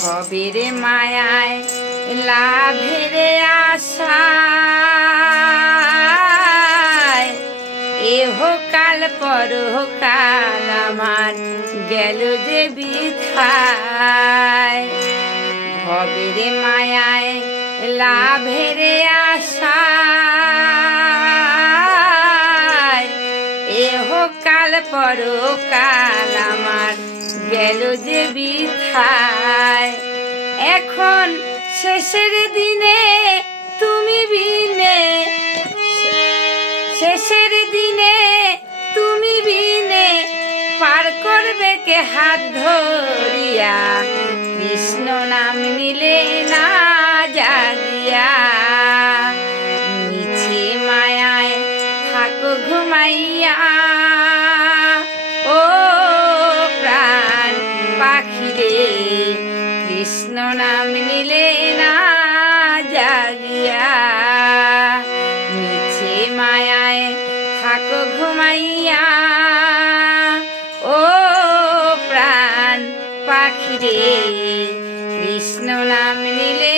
ভবের মায়ায় লাভের আশায় এহকাল পরকাল আমার গেল যে বৃথায়। ভবের মায়ায় লাভের আশায় এহকাল পরকাল আমার গেল যে বৃথায়। এখন শেষের দিনে তুমি বিনে, শেষের দিনে তুমি বিনে পার করবে কে হাত ধরিয়া? কৃষ্ণ নাম নিলে না জাগিয়া মিছে মায়ায় থাকো ঘুমাইয়া। ও প্রাণ পাখি রে, কৃষ্ণ নাম নিলে না জাগিয়া মিছে মায়ায় থাকো ঘুমাইয়া। ও প্রাণ পাখি রে, কৃষ্ণ নাম নিলে